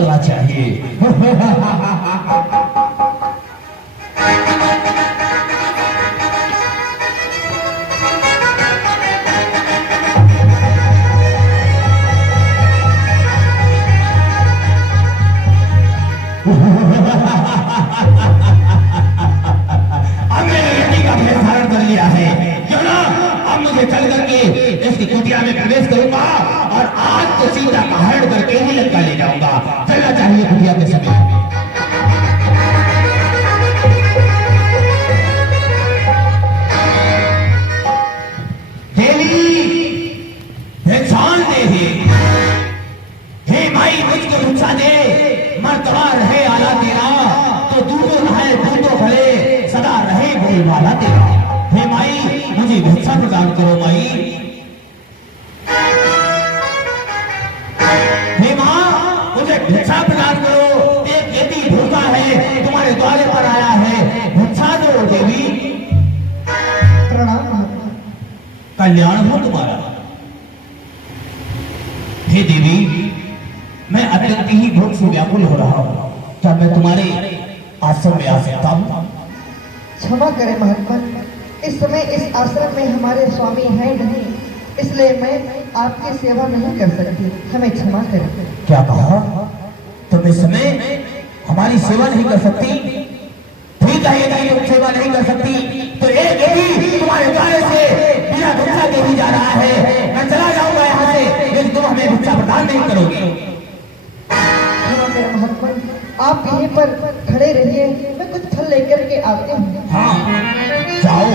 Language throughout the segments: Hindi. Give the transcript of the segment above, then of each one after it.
निकलना चाहिए। चल करके इसकी कुटिया में प्रवेश करूंगा और आज तो सीधा पहाड़ करके ही लंका ले जाऊंगा। चलना चाहिए कुटिया के समय। देवी दे हे माई मुझको भिक्षा दे, मर्तबा रहे आला तेरा, तो दूधो रहे दूधो भले, सदा रहे बोलबाला तेरा। हे माई मुझे भिक्षा प्रदान करो माई। हे माँ मुझे भिक्षा प्रदान करो, एक यति भूखा है तुम्हारे द्वारे पर आया है, भिक्षा दो देवी। प्रणाम। कल्याण हो तुम्हारा। हे देवी मैं अत्यंत ही भूख से व्याकुल हो रहा हूँ, क्या मैं तुम्हारे आश्रम में आ सकता हूँ? क्षमा करें महात्मा, इस समय इस आश्रम में हमारे स्वामी हैं नहीं, इसलिए मैं आपकी सेवा नहीं कर सकती, हमें क्षमा करें। क्या कहा? तुम इस समय हमारी सेवा नहीं कर सकती? ठीक है, यदि तुम सेवा नहीं कर सकती तो एक यदि तुम्हारे द्वारे से बिना भिक्षा के ही जा रहा है, मैं चला जाऊंगा यहाँ से, यदि तुम हमें भिक्षा प्रदान नहीं करोगे। क्षमा करें महात्मा, आप यहीं पर खड़े रहिए, मैं कुछ फल लेकर के आती हूँ। हाँ जाओ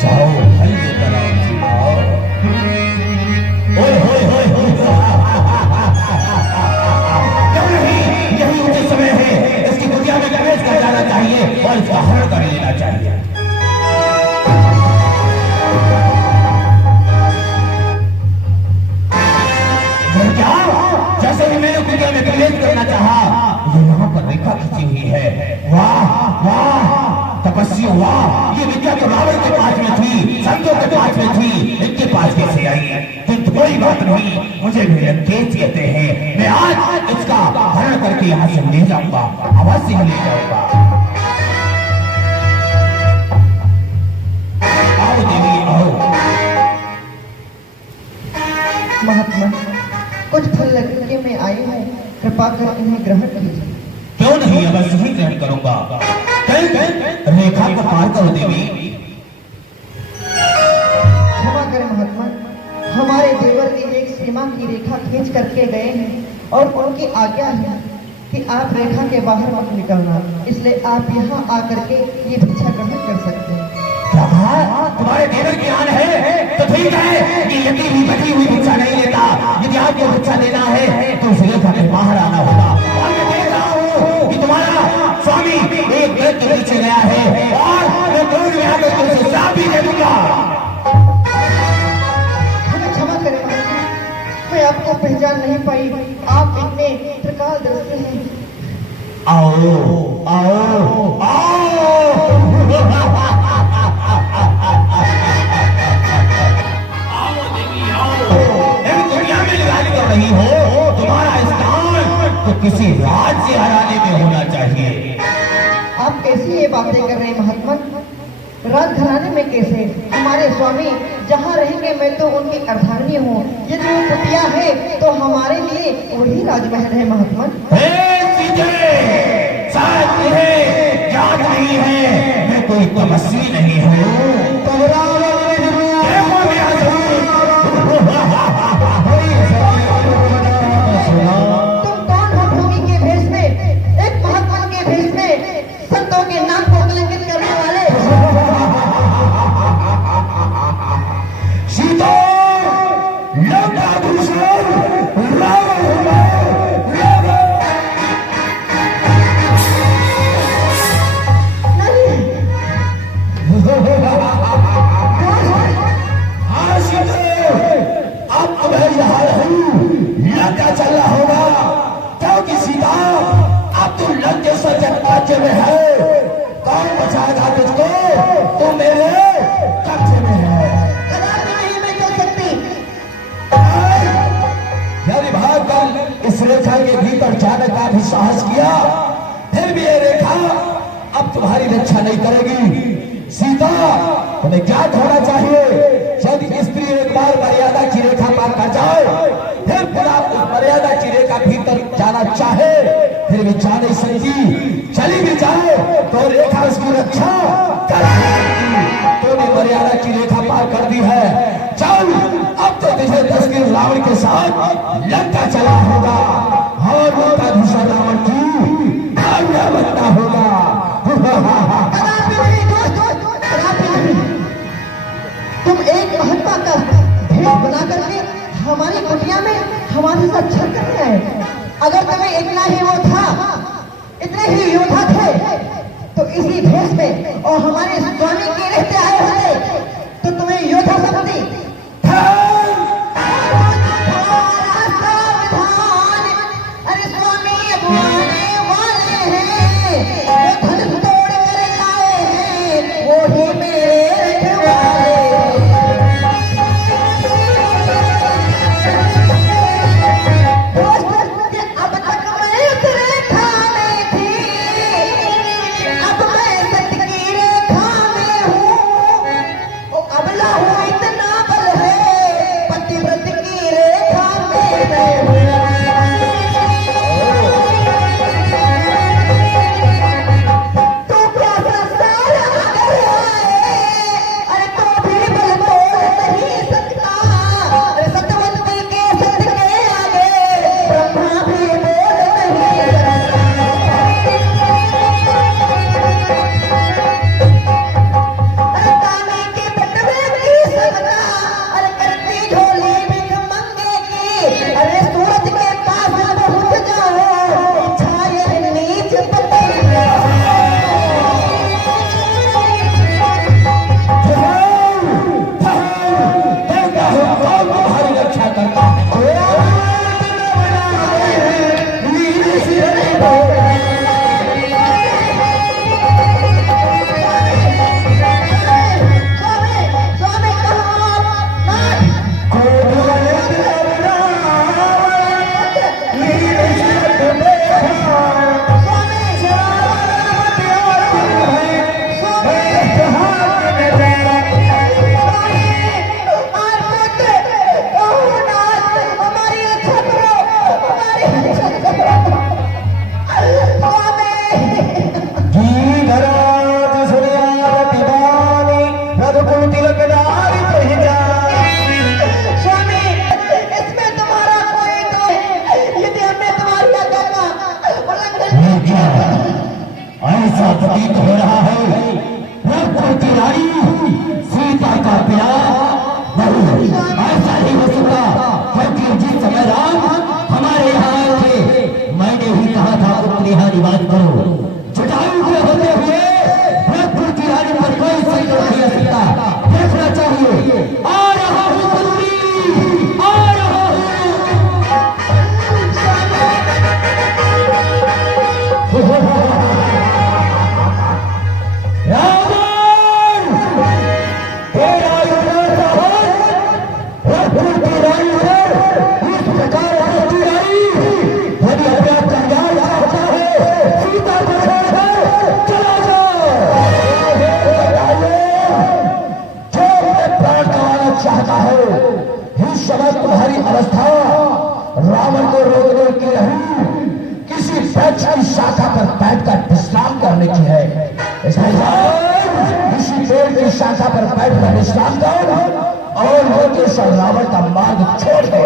जाओ, फल लेकर आओ। ओए होए होए होए, क्यों नहीं, यही उचित समय है, इसकी कुटिया में प्रवेश कर जाना चाहिए और इसका हरण कर लेना चाहिए। क्या जैसे ही मैंने कुटिया में प्रवेश करना चाहा, ये यहाँ पर रेखा खींची हुई है। वाह वाह तपस्या, वाह, ये विद्या तो रावण के पास में थी, संतों के पास में थी, इनके पास कैसे आई? किंतु कोई बात नहीं, मुझे भी लंकेश कहते हैं, मैं आज इसका हरण करके यहाँ से ले जाऊंगा, अवश्य ले जाऊंगा। आओ देवी आओ। महात्मा कुछ फल लेकर के मैं आई हूँ, कृपा कर इन्हें ग्रहण कीजिए। क्यों नहीं, अवश्य ही ग्रहण करूंगा। रेखा को पार करो देवी। क्षमा करें महात्मा, हमारे देवर जी एक सीमा की रेखा खींच करके गए हैं और उनकी आज्ञा है कि आप रेखा के बाहर मत निकलना, इसलिए आप यहाँ आकर के ये भिक्षा ग्रहण कर सकते हैं। तुम्हारे देवर की आन है तो ठीक है कि यदि भी बची हुई भिक्षा नहीं लेता, यदि आपको भिक्षा देना है तो उस रेखा के बाहर आना होगा। और मैं देख रहा हूँ कि तुम्हारा स्वामी एक व्यक्ति पीछे गया है और मैं दूर में आकर तुमसे श्राप भी दे दूंगा। हमें क्षमा करें महात्मा, मैं आपको पहचान नहीं पाई, आप इतने प्रकार दृष्टि हैं। आओ आओ आओ नहीं हो, तुम्हारा स्थान तो किसी राज्य हराने में होना चाहिए। आप कैसी ये बातें कर रहे हैं महात्मा? राज घराने में कैसे? हमारे स्वामी जहाँ रहेंगे मैं तो उनकी अर्धांगिनी हूँ, यदि वो कुटिया है तो हमारे लिए वही राजमहल है महात्मा। शायद तुम्हें याद नहीं है, मैं कोई तपस्वी नहीं हूँ। तुम कौन हो भूमि के भेष में, एक महात्मा के भेष में, संतों के नाम को कलंकित करने वाले? सीता क्या चल रहा होगा, क्योंकि सीता अब तू लग जैसा राज्य में है, कौन बचाएगा तुझको? तू मेरे कब्जे में है। नहीं मैं चल सकती। भाग कर इस रेखा के भीतर जाने का भी साहस किया, फिर भी ये रेखा अब तुम्हारी रक्षा नहीं करेगी। सीता, तुम्हें ज्ञात होना चाहिए, यदि स्त्री एक बार मर्यादा की रेखा पार कर जाए, फिर खुदा उस मर्यादा की रेखा भीतर जाना चाहे, फिर भी जा नहीं सकती। चली भी जाए तो रेखा उसकी रक्षा कर सकती। तूने मर्यादा की रेखा पार कर दी है, चल अब तो तुझे 10 किलो रावण के साथ लंका चला होगा और उनका दूसरा रावण की आज्ञा बनना होगा। तुम एक महात्मा का भेष बना करके हमारी कुटिया में हमारे साथ छल कर रहे हैं। अगर तुम्हें इतना ही वो था, इतने ही योद्धा थे, तो इसी भेष में और हमारे स्वामी के रहते आए होते तो तुम्हें योद्धा समझती। अरे स्वामी आने वाले हैं, वो धन तोड़ कर लाए हैं, वो ही मेरे रखवाले। अब तक मैं उस रेखा में थी, अब मैं सत्य की रेखा में हूँ। अबला हूँ, इतना बल है, पतिव्रत की रेखा में मैं हूँ। तो क्या संसार अगर आए, अरे तो भी बल तोड़ नहीं सकता। अरे सत्यवती के सत्य के आगे ब्रह्मा भी बोल नहीं सकता। अरे काने के बटवे की सजना, अरे करती झोली बिन मंगे की। अरे सूरज के पास पहुंच जाओ, छाये नीच पते। तुम्हारी रक्षा करता स्वामी, स्वामी कहाँ नाथ? स्वामी, इसमें तुम्हारा कोई दोष है, यदि हमने तुम्हारी आज्ञा का उल्लंघन किया। ऐसा प्रतीत हो रहा है रघुकुल की रानी सीता का प्यार नहीं, ऐसा ही हो सकता, क्योंकि जिस समय राम हमारे यहाँ आए थे, मैंने ही कहा था अपने यहाँ निवास करो। जटायु के होते हुए रघुकुल की रानी पर कोई संकट नहीं आ सकता। देखना चाहिए, आ रहा हूँ मंत्री, आ रहा हूँ। रावण, तेरा युवराजा हो, रघुकुल की रानी हो, इस प्रकार होती आई, यदि अपना कंगाल चाहता है, सीता को छोड़कर चला जाओ। जो अपने प्राण गंवाना चाहता है, इस समय तुम्हारी अवस्था रावण को रोकने की नहीं, किसी वृक्ष की शाखा पर बैठकर विश्राम करने की है। इसलिए जाओ, इसी पेड़ की शाखा पर बैठकर विश्राम करो और लोकेश्वर रावण का मार्ग छोड़ दो।